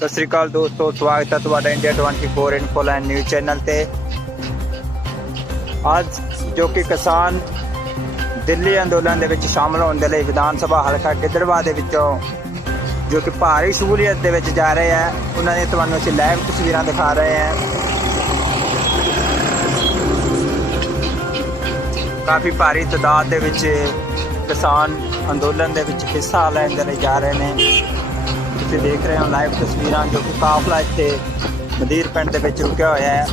ਸਤਿ ਸ੍ਰੀ ਅਕਾਲ ਦੋਸਤੋ, ਸਵਾਗਤ ਹੈ ਤੁਹਾਡਾ ਇੰਡੀਆ 24 ਇਨਫੋਲਾਈਨ ਨਿਊਜ਼ ਚੈਨਲ ਤੇ। ਅੱਜ ਜੋ ਕਿ ਕਿਸਾਨ ਦਿੱਲੀ ਅੰਦੋਲਨ ਦੇ ਵਿੱਚ ਸ਼ਾਮਲ ਹੋਣ ਦੇ ਲਈ ਵਿਧਾਨ ਸਭਾ ਹਲਕਾ ਗਿੱਦੜਵਾ ਦੇ ਵਿੱਚੋਂ ਜੋ ਕਿ ਭਾਰੀ ਸ਼ਮੂਲੀਅਤ ਦੇ ਵਿੱਚ ਜਾ ਰਹੇ ਹੈ, ਉਹਨਾਂ ਦੀ ਤੁਹਾਨੂੰ ਅਸੀਂ ਲਾਈਵ ਤਸਵੀਰਾਂ ਦਿਖਾ ਰਹੇ ਹਾਂ। ਕਾਫੀ ਭਾਰੀ ਤਦਾਦ ਦੇ ਵਿੱਚ ਕਿਸਾਨ ਅੰਦੋਲਨ ਦੇ ਵਿੱਚ ਹਿੱਸਾ ਲੈਣ ਦੇ ਲਈ ਜਾ ਰਹੇ ਨੇ। ਤੁਸੀਂ ਦੇਖ ਰਹੇ ਹੋ ਲਾਈਵ ਤਸਵੀਰਾਂ ਜੋ ਕਿ ਕਾਫਲਾ ਇੱਥੇ ਮਦੀਰ ਪਿੰਡ ਦੇ ਵਿੱਚ ਰੁਕਿਆ ਹੋਇਆ ਹੈ।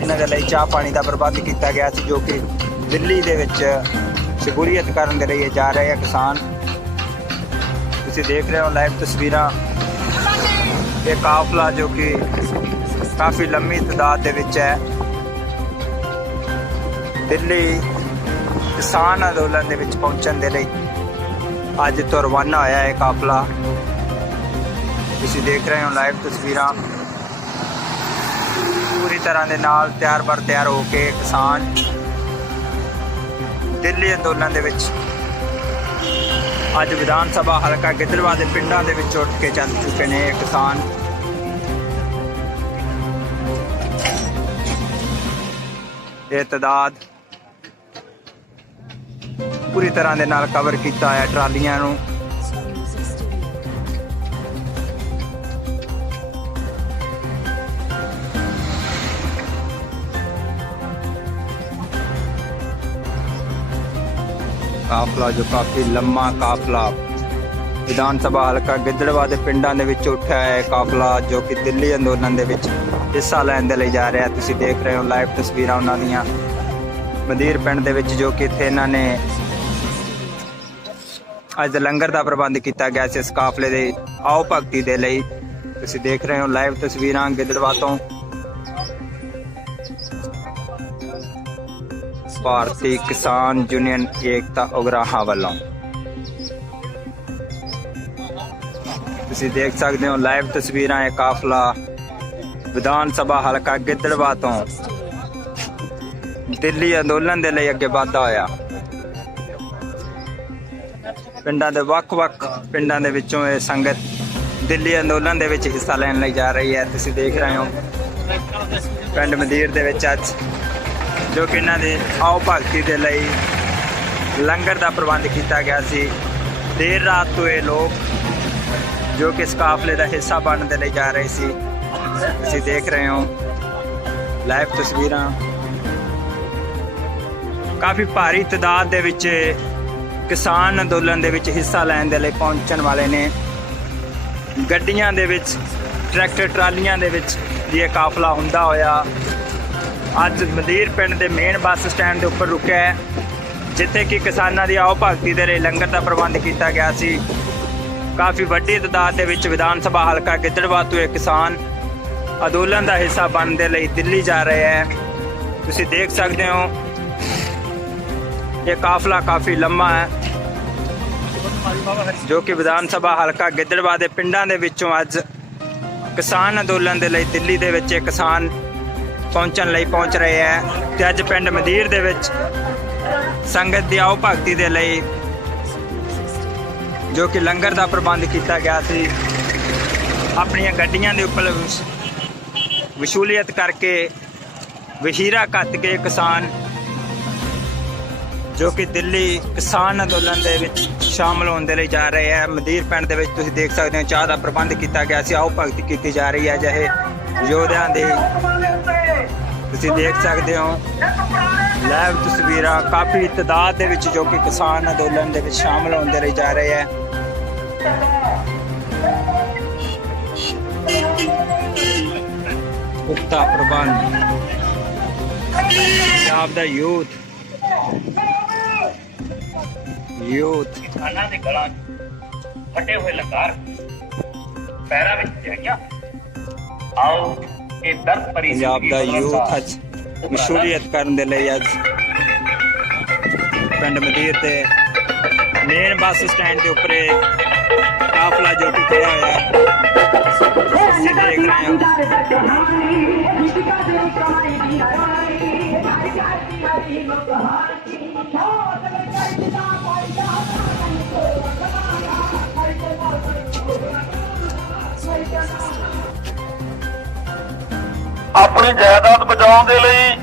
ਇਹਨਾਂ ਦੇ ਲਈ ਚਾਹ ਪਾਣੀ ਦਾ ਪ੍ਰਬੰਧ ਕੀਤਾ ਗਿਆ ਸੀ ਜੋ ਕਿ ਦਿੱਲੀ ਦੇ ਵਿੱਚ ਸ਼ਮੂਲੀਅਤ ਕਰਨ ਦੇ ਲਈ ਜਾ ਰਹੇ ਆ ਕਿਸਾਨ। ਤੁਸੀਂ ਦੇਖ ਰਹੇ ਹੋ ਲਾਈਵ ਤਸਵੀਰਾਂ। ਇਹ ਕਾਫਲਾ ਜੋ ਕਿ ਕਾਫੀ ਲੰਮੀ ਤਦਾਦ ਦੇ ਵਿੱਚ ਹੈ। ਦਿੱਲੀ ਕਿਸਾਨ ਅੰਦੋਲਨ ਦੇ ਵਿੱਚ ਪਹੁੰਚਣ ਦੇ ਲਈ ਅੱਜ ਤੋਂ ਰਵਾਨਾ ਹੋਇਆ ਹੈ ਕਾਫਲਾ। ਤੁਸੀਂ ਦੇਖ ਰਹੇ ਹੋ ਲਾਈਵ ਤਸਵੀਰਾਂ। ਪੂਰੀ ਤਰ੍ਹਾਂ ਦੇ ਨਾਲ ਤਿਆਰ ਬਰ ਤਿਆਰ ਹੋ ਕੇ ਕਿਸਾਨ ਦਿੱਲੀ ਅੰਦੋਲਨ ਦੇ ਵਿੱਚ ਅੱਜ ਵਿਧਾਨ ਸਭਾ ਹਲਕਾ ਗਿੱਦੜਵਾ ਦੇ ਪਿੰਡਾਂ ਦੇ ਵਿੱਚ ਉੱਠ ਕੇ ਚੱਲ ਚੁੱਕੇ ਨੇ ਕਿਸਾਨ। ਇਹ ਤਦਾਦ ਪੂਰੀ ਤਰ੍ਹਾਂ ਦੇ ਨਾਲ ਕਵਰ ਕੀਤਾ ਹੈ ਟਰਾਲੀਆਂ ਨੂੰ। ਕਾਫਲਾ, ਜੋ ਕਾਫੀ ਲੰਮਾ ਕਾਫਲਾ। ਵਿਧਾਨ ਸਭਾ ਹਲਕਾ ਗਿੱਦੜਵਾ ਦੇ ਪਿੰਡਾਂ ਦੇ ਵਿੱਚ ਉੱਠਿਆ ਹੈ ਕਾਫਲਾ, ਜੋ ਕਿ ਦਿੱਲੀ ਅੰਦੋਲਨ ਦੇ ਵਿੱਚ ਹਿੱਸਾ ਲੈਣ ਦੇ ਲਈ ਜਾ ਰਿਹਾ। ਤੁਸੀਂ ਦੇਖ ਰਹੇ ਹੋ ਲਾਈਵ ਤਸਵੀਰਾਂ ਉਹਨਾਂ ਦੀਆਂ। ਮਦੀਰ ਪਿੰਡ ਦੇ ਵਿੱਚ ਜੋ ਕਿ ਇੱਥੇ ਇਹਨਾਂ ਨੇ ਅੱਜ ਲੰਗਰ ਦਾ ਪ੍ਰਬੰਧ ਕੀਤਾ ਗਿਆ ਸੀ ਇਸ ਕਾਫਲੇ ਦੇ ਆਓ ਭਗਤੀ ਦੇ ਲਈ। ਤੁਸੀਂ ਦੇਖ ਰਹੇ ਹੋ ਲਾਈਵ ਤਸਵੀਰਾਂ ਗਿੱਦੜਵਾ ਤੋਂ। ਭਾਰਤੀ ਕਿਸਾਨ ਯੂਨੀਅਨ ਏਕਤਾ ਉਗਰਾਹਾਂ ਵੱਲੋਂ। ਤੁਸੀਂ ਦੇਖ ਸਕਦੇ ਹੋ ਲਾਈਵ ਤਸਵੀਰਾਂ, ਇਹ ਕਾਫਲਾ ਵਿਧਾਨ ਸਭਾ ਹਲਕਾ ਗਿੱਦੜਵਾ ਤੋਂ ਦਿੱਲੀ ਅੰਦੋਲਨ ਦੇ ਲਈ ਅੱਗੇ ਵਧਦਾ ਹੋਇਆ। ਪਿੰਡਾਂ ਦੇ ਵੱਖ-ਵੱਖ ਪਿੰਡਾਂ ਦੇ ਵਿੱਚੋਂ ਇਹ ਸੰਗਤ ਦਿੱਲੀ ਅੰਦੋਲਨ ਦੇ ਵਿੱਚ ਹਿੱਸਾ ਲੈਣ ਲਈ ਜਾ ਰਹੀ ਹੈ। ਤੁਸੀਂ ਦੇਖ ਰਹੇ ਹੋ ਪਿੰਡ ਮਦੀਰ ਦੇ ਵਿੱਚ ਅੱਜ ਜੋ ਕਿ ਇਹਨਾਂ ਦੇ ਆਓ ਭਗਤੀ ਦੇ ਲਈ ਲੰਗਰ ਦਾ ਪ੍ਰਬੰਧ ਕੀਤਾ ਗਿਆ ਸੀ। ਦੇਰ ਰਾਤ ਤੋਂ ਇਹ ਲੋਕ ਜੋ ਕਿ ਇਸ ਕਾਫਲੇ ਦਾ ਹਿੱਸਾ ਬਣਨ ਦੇ ਲਈ ਜਾ ਰਹੇ ਸੀ, ਤੁਸੀਂ ਦੇਖ ਰਹੇ ਹੋ। ਲਾਈਵ ਤਸਵੀਰਾਂ। ਕਾਫੀ ਭਾਰੀ ਤਦਾਦ ਦੇ ਵਿੱਚ ਕਿਸਾਨ ਅੰਦੋਲਨ ਦੇ ਵਿੱਚ ਹਿੱਸਾ ਲੈਣ ਦੇ ਲਈ ਪਹੁੰਚਣ ਵਾਲੇ ਨੇ। ਗੱਡੀਆਂ ਦੇ ਵਿੱਚ, ਟਰੈਕਟਰ, ਟਰਾਲੀਆਂ ਦੇ ਵਿੱਚ ਇਹ ਕਾਫਲਾ ਹੁੰਦਾ ਹੋਇਆ। ਅੱਜ ਮਦੀਰ ਪਿੰਡ ਦੇ ਮੇਨ ਬੱਸ ਸਟੈਂਡ ਦੇ ਉੱਪਰ ਰੁਕਿਆ ਹੈ, ਜਿੱਥੇ ਕਿ ਕਿਸਾਨਾਂ ਦੀ ਆਓ ਭਗਤੀ ਦੇ ਲਈ ਲੰਗਰ ਦਾ ਪ੍ਰਬੰਧ ਕੀਤਾ ਗਿਆ ਸੀ। ਕਾਫੀ ਵੱਡੀ ਤਦਾਦ ਦੇ ਵਿੱਚ ਵਿਧਾਨ ਸਭਾ ਹਲਕਾ ਗਿੱਦੜਵਾ ਤੋਂ ਇਹ ਕਿਸਾਨ ਅੰਦੋਲਨ ਦਾ ਹਿੱਸਾ ਬਣਨ ਦੇ ਲਈ ਦਿੱਲੀ ਜਾ ਰਹੇ ਹੈ। ਤੁਸੀਂ ਦੇਖ ਸਕਦੇ ਹੋ, ਇਹ ਕਾਫਲਾ ਕਾਫੀ ਲੰਮਾ ਹੈ, ਜੋ ਕਿ ਵਿਧਾਨ ਸਭਾ ਹਲਕਾ ਗਿੱਦੜਵਾ ਦੇ ਪਿੰਡਾਂ ਦੇ ਵਿੱਚੋਂ ਅੱਜ ਕਿਸਾਨ ਅੰਦੋਲਨ ਦੇ ਲਈ ਦਿੱਲੀ ਦੇ ਵਿੱਚ ਇਹ ਕਿਸਾਨ ਪਹੁੰਚਣ ਲਈ ਪਹੁੰਚ ਰਹੇ ਹੈ ਤੇ ਅੱਜ ਪਿੰਡ ਮਦੀਰ ਦੇ ਵਿੱਚ ਸੰਗਤ ਦੀ ਆਓ ਭਗਤੀ ਦੇ ਲਈ ਜੋ ਕਿ ਲੰਗਰ ਦਾ ਪ੍ਰਬੰਧ ਕੀਤਾ ਗਿਆ ਸੀ, ਆਪਣੀਆਂ ਗੱਡੀਆਂ ਦੇ ਉੱਪਰ ਵਿਸ਼- ਵਸੂਲੀਅਤ ਕਰਕੇ ਵਹੀਰਾ ਕੱਤ ਕੇ ਕਿਸਾਨ ਜੋ ਕਿ ਦਿੱਲੀ ਕਿਸਾਨ ਅੰਦੋਲਨ ਦੇ ਵਿੱਚ ਸ਼ਾਮਲ ਹੋਣ ਦੇ ਲਈ ਜਾ ਰਹੇ ਹੈ। ਮਦੀਰ ਪਿੰਡ ਦੇ ਵਿੱਚ ਤੁਸੀਂ ਦੇਖ ਸਕਦੇ ਹੋ, ਚਾਹ ਦਾ ਪ੍ਰਬੰਧ ਕੀਤਾ ਗਿਆ ਸੀ, ਆਓ ਭਗਤੀ ਕੀਤੀ ਜਾ ਰਹੀ ਹੈ। ਜਿਹੇ ਯੋਧਿਆਂ ਦੀ ਤੁਸੀਂ ਦੇਖ ਸਕਦੇ ਹੋ। ਲਾਈਵ ਤਸਵੀਰਾਂ ਕਾਫੀ ਤਦਾਦ ਦੇ ਵਿੱਚ ਜੋ ਕਿ ਕਿਸਾਨ ਅੰਦੋਲਨ ਦੇ ਵਿੱਚ ਸ਼ਾਮਲ ਹੋਣ ਦੇ ਜਾ ਰਹੇ ਹੈ। ਪੁਖਤਾ ਪ੍ਰਬੰਧ। ਪੰਜਾਬ ਦਾ ਯੂਥ। ਯੂਥ। ਕਿਸਾਨਾਂ ਦੇ ਗਲਾਂ ਫਟੇ ਹੋਏ ਲੰਗਾਰ। ਪੈਰਾਂ ਵਿੱਚ ਜਿਹੜੀਆਂ ਆਓ ਇਹ ਦਰਦ ਭਰੀ ਪੰਜਾਬ ਦਾ ਯੂਥ ਅੱਜ ਮਸ਼ਹੂਰੀਅਤ ਕਰਨ ਦੇ ਲਈ ਅੱਜ ਪਿੰਡ ਮਦੀਰ ਤੇ ਮੇਨ ਬੱਸ ਸਟੈਂਡ ਦੇ ਉੱਪਰ ਇਹ ਕਾਫਲਾ ਜੋ ਕਿ ਖੜਾ ਹੋਇਆ ਹੈ। ਤੁਸੀਂ ਦੇਖ ਰਹੇ ਹੋ। ਆਪਣੀ ਜਾਇਦਾਦ ਬਚਾਉਣ ਦੇ ਲਈ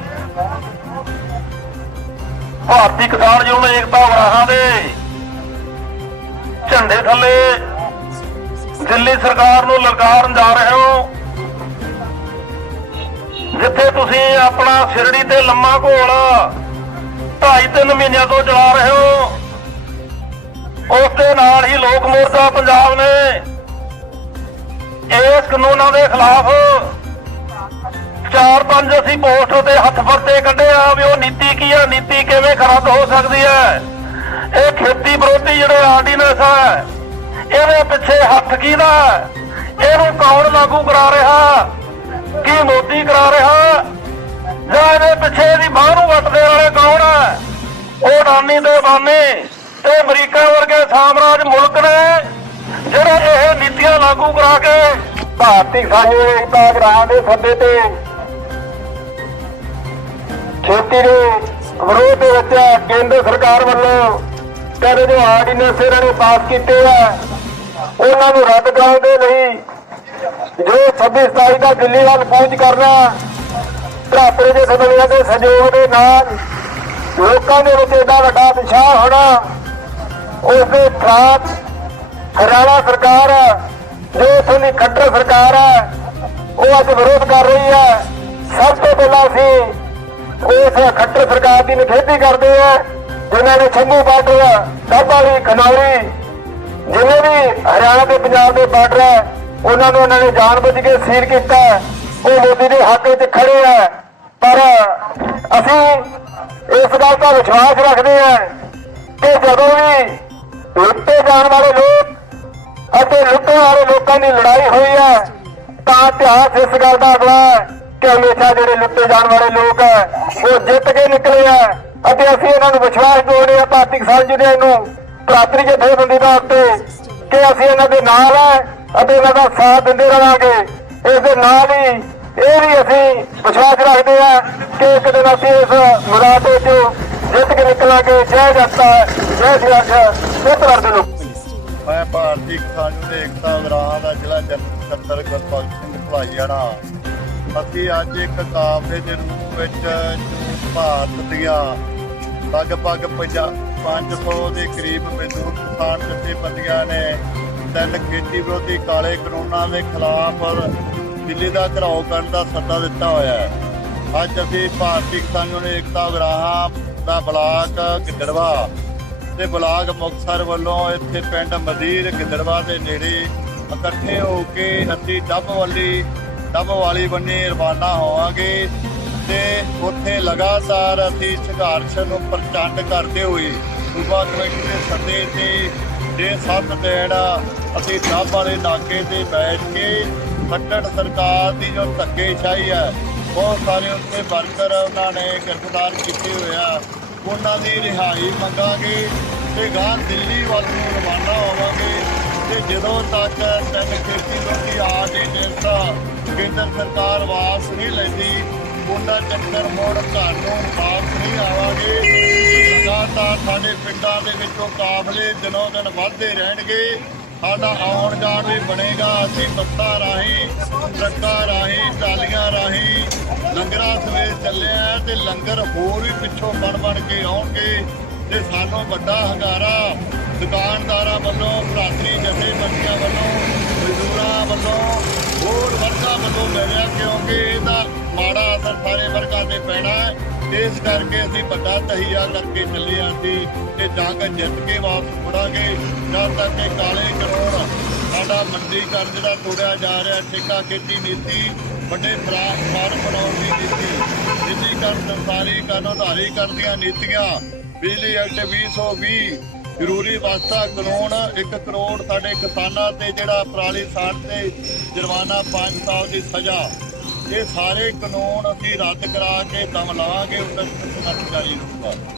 ਭਾਰਤੀ ਕਿਸਾਨ ਯੂਨੀਅਨ ਏਕਤਾ ਵਰਾਹਾਂ ਦੇ ਝੰਡੇ ਥੱਲੇ ਦਿੱਲੀ ਸਰਕਾਰ ਨੂੰ ਲਲਕਾਰਨ ਜਾ ਰਹੇ ਹੋ, ਜਿੱਥੇ ਤੁਸੀਂ ਆਪਣਾ ਸਿਰੜੀ ਤੇ ਲੰਮਾ ਘੋਲ ਢਾਈ ਤਿੰਨ ਮਹੀਨਿਆਂ ਤੋਂ ਚਲਾ ਰਹੇ ਹੋ, ਉਸ ਦੇ ਨਾਲ ਹੀ ਲੋਕ ਮੋਰਚਾ ਪੰਜਾਬ ਨੇ ਇਸ ਕਾਨੂੰਨਾਂ ਦੇ ਖਿਲਾਫ ਚਾਰ ਪੰਜ ਅਸੀਂ ਪੋਸਟ ਤੇ ਹੱਥ ਫਰਤੇ ਕੱਢਿਆ ਵੀ ਉਹ ਨੀਤੀ ਕੀ ਆ, ਨੀਤੀ ਕਿਵੇਂ ਖਰਾਬ ਹੋ ਸਕਦੀ ਹੈ? ਇਹ ਖੇਤੀ ਵਿਰੋਧੀ ਜਿਹੜੇ ਆਰਡੀਨੈਂਸ ਹੈ ਇਹਦੇ ਪਿੱਛੇ ਹੱਥ ਕਿਹਦਾ? ਇਹਨੂੰ ਕੌਣ ਲਾਗੂ ਕਰਾ ਰਿਹਾ? ਕੀ ਮੋਦੀ ਕਰਾ ਰਿਹਾ? ਜਾਂ ਇਹਦੇ ਪਿੱਛੇ ਦੀ ਬਾਹ ਨੂੰ ਵੱਟਦੇ ਵਾਲੇ ਕੌਣ ਹੈ ਉਹ ਨਾਨੀ ਦੇ ਬਾਨੇ, ਤੇ ਅਮਰੀਕਾ ਵਰਗੇ ਸਾਮਰਾਜ ਮੁਲਕ ਨੇ ਜਿਹੜੇ ਇਹ ਨੀਤੀਆਂ ਲਾਗੂ ਕਰਾ ਕੇ ਭਾਰਤੀ ਸਾਂਝੇ ਏਕਤਾ ਗ੍ਰਾਹਾਂ ਦੇ ਸੱਦੇ ਤੇ ਖੇਤੀ ਦੇ ਵਿਰੋਧ ਦੇ ਵਿੱਚ ਕੇਂਦਰ ਸਰਕਾਰ ਵੱਲੋਂ ਕਹਿੰਦੇ ਜੋ ਆਰਡੀਨੈਂਸ ਇਹਨਾਂ ਨੇ ਪਾਸ ਕੀਤੇ ਆ, ਉਹਨਾਂ ਨੂੰ ਰੱਦ ਕਰਾਉਣ ਦੇ ਲਈ ਜੋ 26 27 ਦਾ ਦਿੱਲੀ ਵੱਲ ਪਹੁੰਚ ਕਰਨਾ ਭਰਾਤਰੇ ਦੇ ਸਬਲੀਆਂ ਦੇ ਸਹਿਯੋਗ ਦੇ ਨਾਲ ਲੋਕਾਂ ਦੇ ਵਿੱਚ ਇਹਦਾ ਵੱਡਾ ਉਤਸ਼ਾਹ ਹੋਣਾ ਉਸ ਦੇ ਖਿਲਾਫ ਹਰਿਆਣਾ ਸਰਕਾਰ ਜੋ ਇਥੋਂ ਦੀ ਖੱਟਰ ਸਰਕਾਰ ਹੈ ਉਹ ਅੱਜ ਵਿਰੋਧ ਕਰ ਰਹੀ ਹੈ ਸਭ ਤੋਂ ਪਹਿਲਾਂ ਅਸੀਂ ਉਸ ਖੱਟਰ ਸਰਕਾਰ ਦੀ ਨਿਖੇਧੀ ਕਰਦੇ ਆ, ਜਿਨ੍ਹਾਂ ਨੇ ਛੰਭੂ ਬਾਰਡਰ ਡੱਬ ਵਾਲੀ ਖਨੌਰੀ, ਜਿੰਨੇ ਵੀ ਹਰਿਆਣਾ ਤੇ ਪੰਜਾਬ ਦੇ ਬਾਰਡਰ ਹੈ ਉਹਨਾਂ ਨੂੰ ਉਹਨਾਂ ਨੇ ਜਾਣਬੁੱਝ ਕੇ ਸੀਲ ਕੀਤਾ। ਉਹ ਮੋਦੀ ਦੇ ਹੱਕ ਵਿੱਚ ਖੜੇ ਆ। ਪਰ ਅਸੀਂ ਇਸ ਗੱਲ ਦਾ ਵਿਸ਼ਵਾਸ ਰੱਖਦੇ ਹਾਂ ਕਿ ਜਦੋਂ ਵੀ ਲੁੱਟੇ ਜਾਣ ਵਾਲੇ ਲੋਕ ਅਤੇ ਲੁੱਟਣ ਵਾਲੇ ਲੋਕਾਂ ਦੀ ਲੜਾਈ ਹੋਈ ਹੈ ਤਾਂ ਇਤਿਹਾਸ ਇਸ ਗੱਲ ਦਾ ਅਗਲਾ ਹੈ ਕਿ ਹਮੇਸ਼ਾ ਜਿਹੜੇ ਲੁੱਟੇ ਜਾਣ ਵਾਲੇ ਲੋਕ ਹੈ ਉਹ ਜਿੱਤ ਕੇ ਨਿਕਲੇ ਆ। ਅਤੇ ਅਸੀਂ ਇਹਨਾਂ ਨੂੰ ਵਿਸ਼ਵਾਸ ਦਿਵਾਉਂਦੇ ਆ ਭਾਰਤੀ ਕਿਸਾਨ ਯੂਨੀਅਨ ਨੂੰ ਭਰਾਤਰੀ ਜਥੇਬੰਦੀ ਦਾ ਉੱਤੇ ਕਿ ਅਸੀਂ ਇਹਨਾਂ ਦੇ ਨਾਲ ਹੈ ਅਤੇ ਇਹਨਾਂ ਦਾ ਸਾਥ ਦਿੰਦੇ ਰਹਾਂਗੇ। ਇਸ ਦੇ ਨਾਲ ਹੀ ਇਹ ਵੀ ਅਸੀਂ ਵਿਸ਼ਵਾਸ ਰੱਖਦੇ ਆ ਕਿ ਇੱਕ ਦਿਨ ਅਸੀਂ ਇਸ ਮੁਰਾਦ ਵਿੱਚ ਜਿੱਤ ਕੇ ਨਿਕਲਾਂਗੇ। ਜੈ ਜਨਤਾ, ਜੈ ਸਿਆਸਤ ਸਿੱਧਰ ਦੇ ਲੋਕ ਮੈਂ ਭਾਰਤੀ ਕਿਸਾਨ ਯੂਨੀਅਨ ਏਕਤਾ ਵਿਰਾਹਾਂ ਦਾ ਜ਼ਿਲ੍ਹਾ ਜਨਰਲ ਸਕੱਤਰ ਗੁਰਪਾਲ ਸਿੰਘ ਭਲਾਈਆਣਾ ਅਸੀਂ ਅੱਜ ਇੱਕ ਕਾਫਲੇ ਦੇ ਰੂਪ ਵਿੱਚ ਜੋ ਭਾਰਤ ਦੀਆਂ ਲਗਭਗ 500 ਦੇ ਕਰੀਬ ਮਜ਼ਦੂਰ ਕਿਸਾਨ ਜਥੇਬੰਦੀਆਂ ਨੇ ਤਿੰਨ ਖੇਤੀ ਵਿਰੋਧੀ ਕਾਲੇ ਕਾਨੂੰਨਾਂ ਦੇ ਖਿਲਾਫ ਦਿੱਲੀ ਦਾ ਘਰਾਓ ਕਰਨ ਦਾ ਸੱਦਾ ਦਿੱਤਾ ਹੋਇਆ ਹੈ। ਅੱਜ ਅਸੀਂ ਭਾਰਤੀ ਕਿਸਾਨ ਯੂਨੀਅਨ ਏਕਤਾ ਵਿਰਾਹਾਂ ਦਾ ਬਲਾਕ ਗਿੱਦੜਵਾ ਤੇ ਬਲਾਕ ਮੁਕਤਸਰ ਵੱਲੋਂ ਇੱਥੇ ਪਿੰਡ ਮਦੀਰ ਗਿੱਦੜਵਾ ਦੇ ਨੇੜੇ ਇਕੱਠੇ ਹੋ ਕੇ ਅਸੀਂ ਡੱਬ ਵਾਲੀ ਡੱਬ ਵਾਲੀ ਬੰਨੇ ਰਵਾਨਾ ਹੋਵਾਂਗੇ ਤੇ ਉੱਥੇ ਲਗਾਤਾਰ ਅਸੀਂ ਸੰਘਰਸ਼ ਨੂੰ ਪ੍ਰਚੰਡ ਕਰਦੇ ਹੋਏ ਸੂਬਾ ਕਮੇਟੀ ਦੇ ਸੱਦੇ ਤੇ ਜੇ ਸੱਤ ਦਿਨ ਅਸੀਂ ਡੱਬ ਵਾਲੇ ਨਾਕੇ ਤੇ ਬੈਠ ਕੇ ਖੱਟੜ ਸਰਕਾਰ ਦੀ ਜੋ ਧੱਕੇਸ਼ਾਹੀ ਹੈ, ਬਹੁਤ ਸਾਰੇ ਉੱਥੇ ਵਰਕਰ ਉਹਨਾਂ ਨੇ ਗ੍ਰਿਫਤਾਰ ਕੀਤੇ ਹੋਇਆ ਉਹਨਾਂ ਦੀ ਰਿਹਾਈ ਮੰਗਾਂਗੇ ਤੇ ਗਾਂ ਦਿੱਲੀ ਵੱਲ ਨੂੰ ਰਵਾਨਾ ਹੋਵਾਂਗੇ। ਤੇ ਜਦੋਂ ਤੱਕ ਤਿੰਨ ਲੋਕੀ ਆ ਕੇ ਜਿਸਦਾ ਕੇਂਦਰ ਸਰਕਾਰ ਵਾਪਸ ਨਹੀਂ ਲੈਂਦੀ ਉਹਨਾਂ ਚੱਕਰ ਮੋੜ ਘਰ ਨੂੰ ਵਾਪਸ ਨਹੀਂ ਆਵਾਂਗੇ। ਲਗਾਤਾਰ ਸਾਡੇ ਪਿੰਡਾਂ ਦੇ ਵਿੱਚੋਂ ਕਾਫਲੇ ਦਿਨੋਂ ਦਿਨ ਵੱਧਦੇ ਰਹਿਣਗੇ। ਸਾਡਾ ਆਉਣ ਜਾਣ ਵੀ ਬਣੇਗਾ। ਅਸੀਂ ਬੱਸਾਂ ਰਾਹੀਂ, ਟਰੱਕਾਂ ਰਾਹੀਂ ਟਾਲੀਆਂ ਰਾਹੀਂ ਲੰਗਰਾਂ ਸਵੇਰ ਚੱਲੇ ਆ ਤੇ ਲੰਗਰ ਹੋਰ ਵੀ ਪਿੱਛੋਂ ਬਣ ਬਣ ਕੇ ਆਉਣਗੇ ਤੇ ਸਾਨੂੰ ਵੱਡਾ ਹੰਗਾਰਾ ਦੁਕਾਨਦਾਰਾਂ ਵੱਲੋਂ, ਭਰਾਤਰੀ ਜਥੇਬੰਦੀਆਂ ਵੱਲੋਂ, ਮਜ਼ਦੂਰਾਂ ਵੱਲੋਂ, ਹੋਰ ਵਰਗਾਂ ਵੱਲੋਂ ਮਿਲ ਰਿਹਾ ਕਿਉਂਕਿ ਇਹਦਾ ਮਾੜਾ ਅਸਰ ਸਾਰੇ ਵਰਗਾਂ ਤੇ ਪੈਣਾ ਹੈ। ਇਸ ਕਰਕੇ ਅਸੀਂ ਵੱਡਾ ਤਹੀਆ ਕਰਕੇ ਚੱਲੇ ਹਾਂ ਸੀ ਤੇ ਜੰਗ ਜਿੱਤ ਕੇ ਵਾਪਸ ਮੁੜਾਂਗੇ ਜਦ ਤੱਕ ਇਹ ਕਾਲੇ ਕਰੋੜ ਸਾਡਾ ਮੰਡੀਕਰਨ ਜਿਹੜਾ ਤੋੜਿਆ ਜਾ ਰਿਹਾ, ਠੇਕਾ, ਖੇਤੀ ਨੀਤੀ, ਵੱਡੇ ਫਾਰਮ ਬਣਾਉਣ ਦੀ ਨੀਤੀ ਨਿੱਜੀਕਰਨ ਸੰਸਾਰੀਕਰਨ ਉਧਾਰੀਕਰਨ ਦੀਆਂ ਨੀਤੀਆਂ, ਬਿਜਲੀ ਐਕਟ 2020 ਜ਼ਰੂਰੀ ਵਸਤਾ ਕਾਨੂੰਨ 1 ਕਰੋੜ ਸਾਡੇ ਕਿਸਾਨਾਂ ਤੇ, ਜਿਹੜਾ ਪਰਾਲੀ ਸਾੜ ਤੇ ਜੁਰਮਾਨਾ 5 ਸਾਲ ਦੀ ਸਜ਼ਾ, ਇਹ ਸਾਰੇ ਕਾਨੂੰਨ ਅਸੀਂ ਰੱਦ ਕਰਾ ਕੇ ਦਮ ਲਾਵਾਂਗੇ ਉਹਨਾਂ ਨੂੰ ਜਾਰੀ ਰਹੂਗਾ